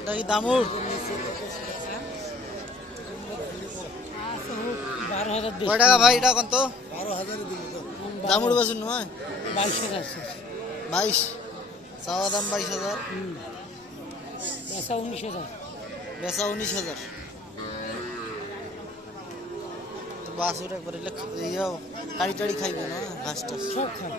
এটা কি দামুর? 12,000 কয় টাকা ভাই এটা কত? 12,000 দিব তো। দামুর বাজুন নয় 22,000 22, চাওয়া দাম 22,000, বেচা 19,000। বেচা 19,000। তো বাছুর একবার ইয়ে কাড়ি টাড়ি খাইবে না ঘাস টাস? সব খায়।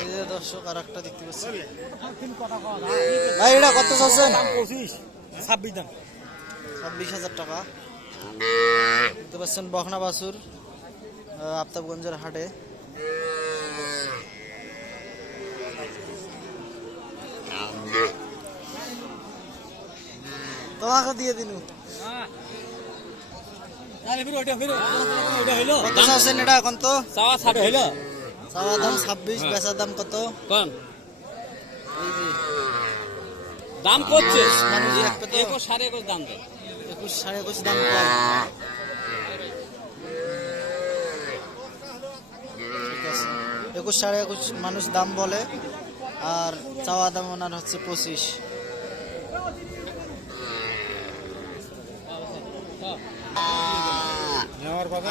এই যে দর্শক আর একটা দেখতে পাচ্ছি ভাই, এটা কত চাচ্ছেন? 25, 26 দাম। 26,000 টাকা। দেখতে পাচ্ছেন বখনা বাছুর আফতাবগঞ্জের হাটে। তোমাকে দিয়ে দিন। কত চাচ্ছেন এটা এখন? তো চাওয়া 60 হইলো। চাওয়া দাম 26, বেচার দাম কত? কোন এই যে দাম করছে? মানুষ রাখবে তো 21 21.5 দাম দেয়। 21, 21.5 দাম কয়? ঠিক আছে, 21, 21.5 মানুষ দাম বলে, আর চাওয়া দাম ওনার হচ্ছে 25।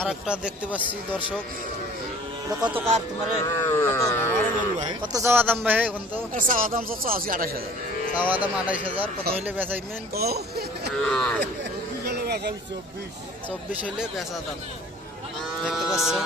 আর একটা দেখতে পাচ্ছি দর্শক, এটা কত কার তোমার? কত চাওয়া দাম ভাই এখন? তো চাওয়া দাম 28,000। চাওয়া দাম 28,000। কত হইলে বেচাইবেন? 24 24 হইলে বেচা দাম। দেখতে পাচ্ছেন